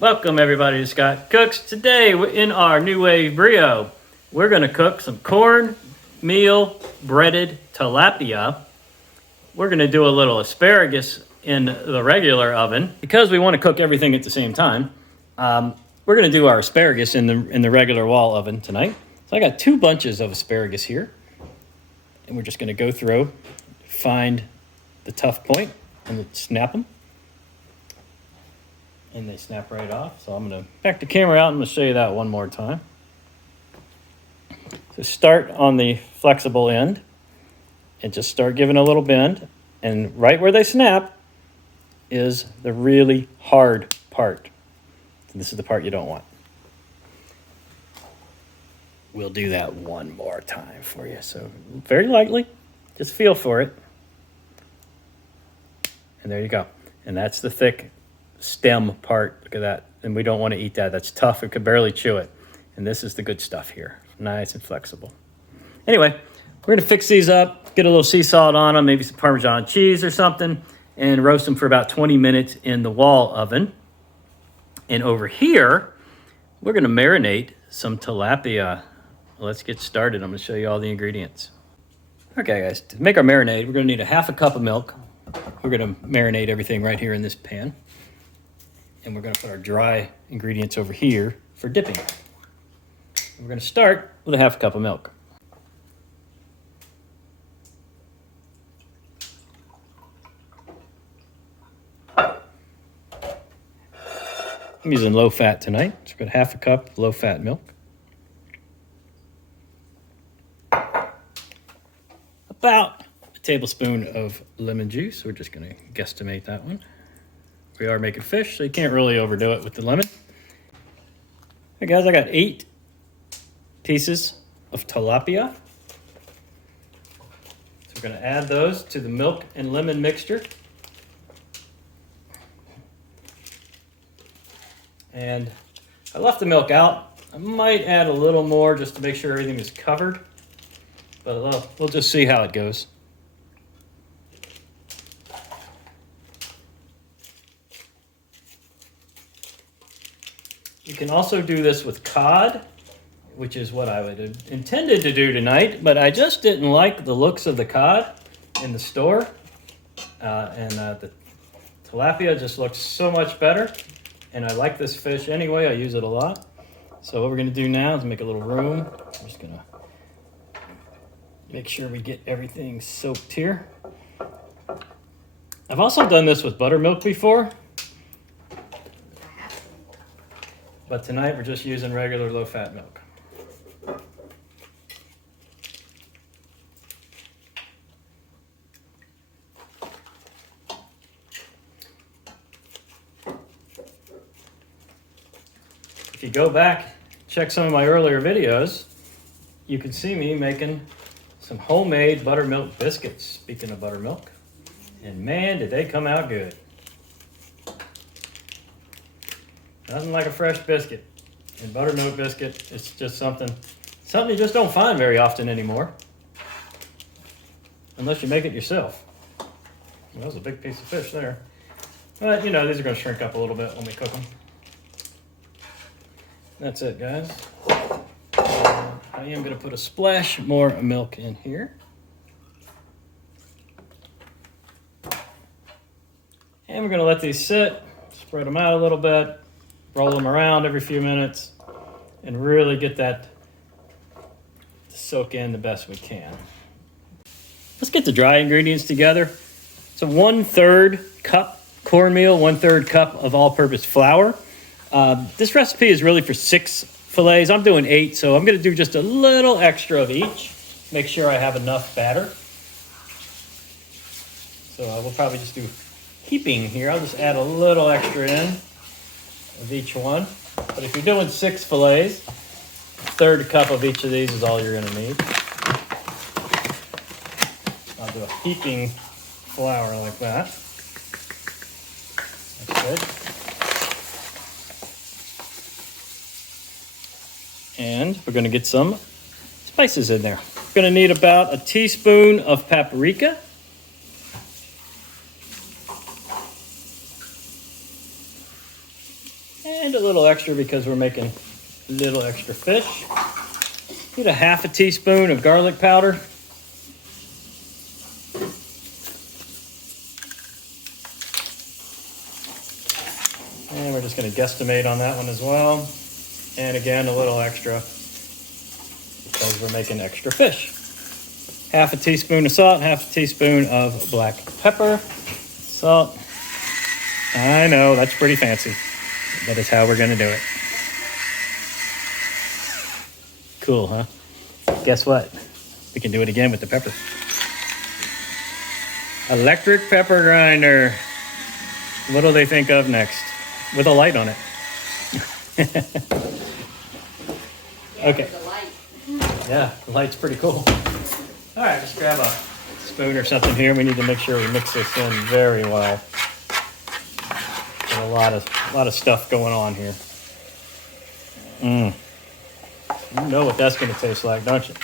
Welcome everybody to Scott Cooks. Today in our Nuwave Brio, we're going to cook some cornmeal breaded tilapia. We're going to do a little asparagus in the regular oven. Because we want to cook everything at the same time, we're going to do our asparagus in the regular wall oven tonight. So I got 2 bunches of asparagus here. And we're just going to go through, find the tough point, and snap them. And they snap right off. So I'm going to back the camera out and I'm going to show you that one more time. So start on the flexible end and just start giving a little bend. And right where they snap is the really hard part. So this is the part you don't want. We'll do that one more time for you. So very lightly, just feel for it. And there you go. And that's the thick stem part. Look at that. And we don't want to eat that. That's tough. We could barely chew it. And this is the good stuff here. Nice and flexible. Anyway, we're going to fix these up, get a little sea salt on them, maybe some Parmesan cheese or something, and roast them for about 20 minutes in the wall oven. And over here, we're going to marinate some tilapia. Let's get started. I'm going to show you all the ingredients. Okay, guys, to make our marinade, we're going to need a half a cup of milk. We're going to marinate everything right here in this pan. And we're going to put our dry ingredients over here for dipping. We're going to start with a half cup of milk. I'm using low fat tonight, so we've got half a cup low fat milk. About a tablespoon of lemon juice. We're just going to guesstimate that one. We are making fish, so you can't really overdo it with the lemon. Hey guys, I got 8 pieces of tilapia. So we're going to add those to the milk and lemon mixture. And I left the milk out. I might add a little more just to make sure everything is covered. But we'll just see how it goes. You can also do this with cod, which is what I would have intended to do tonight, but I just didn't like the looks of the cod in the store. The tilapia just looks so much better, and I like this fish anyway. I use it a lot. So what we're going to do now is make a little room. I'm just going to make sure we get everything soaked here. I've also done this with buttermilk before. But tonight we're just using regular low-fat milk. If you go back, check some of my earlier videos, you can see me making some homemade buttermilk biscuits, speaking of buttermilk. And man, did they come out good. Nothing like a fresh biscuit. And buttermilk biscuit, it's just something you just don't find very often anymore. Unless you make it yourself. Well, that was a big piece of fish there. But, you know, these are going to shrink up a little bit when we cook them. That's it, guys. I am going to put a splash more milk in here. And we're going to let these sit, spread them out a little bit. Roll them around every few minutes and really get that to soak in the best we can. Let's get the dry ingredients together. So 1/3 cup cornmeal, 1/3 cup of all-purpose flour. This recipe is really for 6 fillets. I'm doing 8, so I'm going to do just a little extra of each. Make sure I have enough batter. So I will probably just do heaping here. I'll just add a little extra in of each one. But if you're doing 6 fillets, 1/3 cup of each of these is all you're going to need. I'll do a heaping flour like that. That's good. And we're going to get some spices in there. We're going to need about a teaspoon of paprika. And a little extra because we're making a little extra fish. Need a half a teaspoon of garlic powder. And we're just going to guesstimate on that one as well. And again, a little extra because we're making extra fish. Half a teaspoon of salt, half a teaspoon of black pepper. Salt. I know, that's pretty fancy. That is how we're going to do it. Cool, huh? Guess what? We can do it again with the pepper. Electric pepper grinder. What do they think of next? With a light on it. Okay. Yeah, the light's pretty cool. All right, just grab a spoon or something here. We need to make sure we mix this in very well. There's a lot of stuff going on here. You know what that's going to taste like, don't you?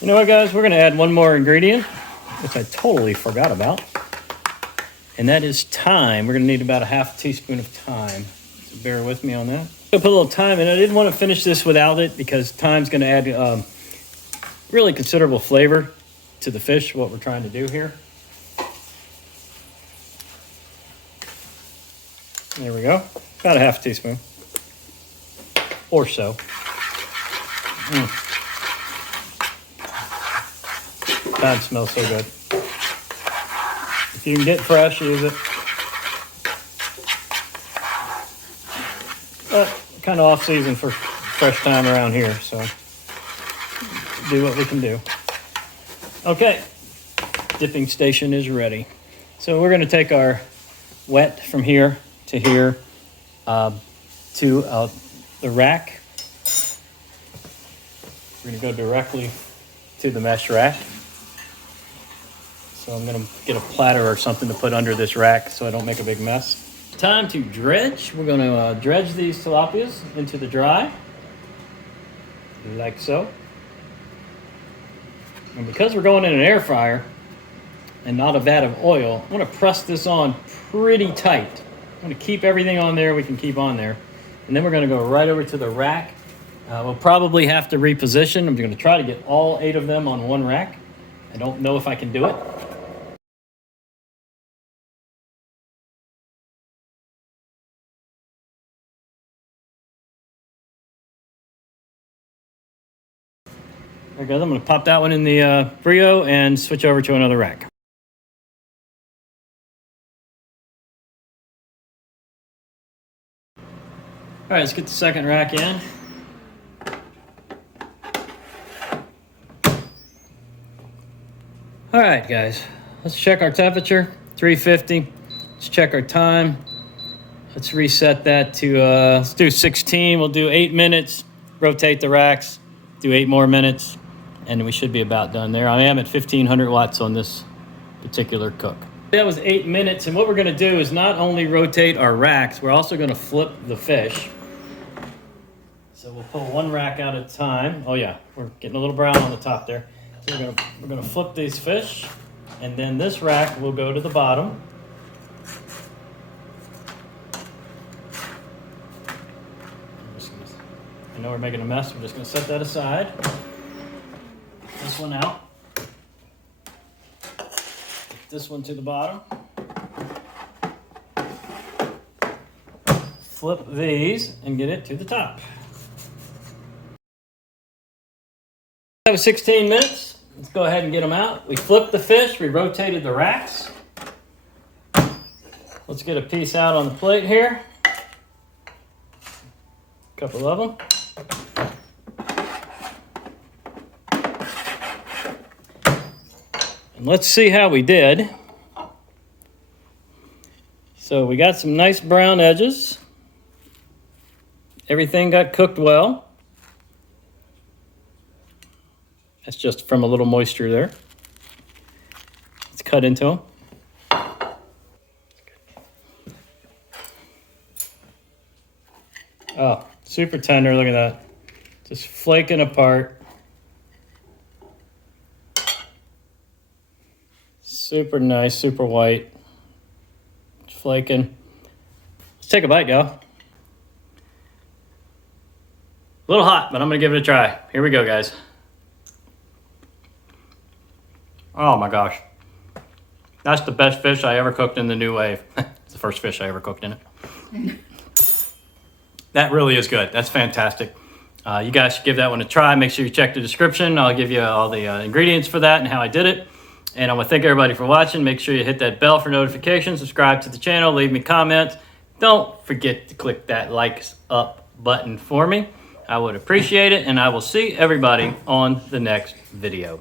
You know what, guys? We're going to add one more ingredient, which I totally forgot about. And that is thyme. We're going to need about a half teaspoon of thyme. So bear with me on that. I'm going to put a little thyme in. I didn't want to finish this without it because thyme's going to add really considerable flavor to the fish, what we're trying to do here. There we go. About a half teaspoon. Or so. Thyme smells so good. If you can get fresh, use it. But kind of off season for fresh thyme around here, so do what we can do. Okay, dipping station is ready. So we're going to take our wet from here to here to the rack. We're going to go directly to the mesh rack. So I'm going to get a platter or something to put under this rack so I don't make a big mess. Time to dredge. We're going to dredge these tilapias into the dry, like so. And because we're going in an air fryer and not a vat of oil, I want to press this on pretty tight. I want to keep everything on there we can keep on there. And then we're going to go right over to the rack. We'll probably have to reposition. I'm going to try to get all 8 of them on one rack. I don't know if I can do it. There we go. I'm going to pop that one in the Brio and switch over to another rack. All right, let's get the second rack in. All right, guys, let's check our temperature, 350. Let's check our time. Let's reset that to, let's do 16. We'll do 8 minutes, rotate the racks, do 8 more minutes, and we should be about done there. I am at 1500 watts on this particular cook. That was 8 minutes, and what we're gonna do is not only rotate our racks, we're also gonna flip the fish. So we'll pull one rack out at a time. Oh yeah, we're getting a little brown on the top there. So we're gonna flip these fish, and then this rack will go to the bottom. I know we're making a mess. I'm just gonna set that aside. Get this one out. Get this one to the bottom. Flip these and get it to the top. That was 16 minutes. Let's go ahead and get them out. We flipped the fish. We rotated the racks. Let's get a piece out on the plate here. A couple of them. And let's see how we did. So we got some nice brown edges. Everything got cooked well. That's just from a little moisture there. Let's cut into them. Oh, super tender, look at that. Just flaking apart. Super nice, super white. Just flaking. Let's take a bite, y'all. A little hot, but I'm gonna give it a try. Here we go, guys. Oh my gosh. That's the best fish I ever cooked in the Nuwave. It's the first fish I ever cooked in it. That really is good. That's fantastic. You guys should give that one a try. Make sure you check the description. I'll give you all the ingredients for that and how I did it. And I want to thank everybody for watching. Make sure you hit that bell for notifications. Subscribe to the channel. Leave me comments. Don't forget to click that likes up button for me. I would appreciate it. And I will see everybody on the next video.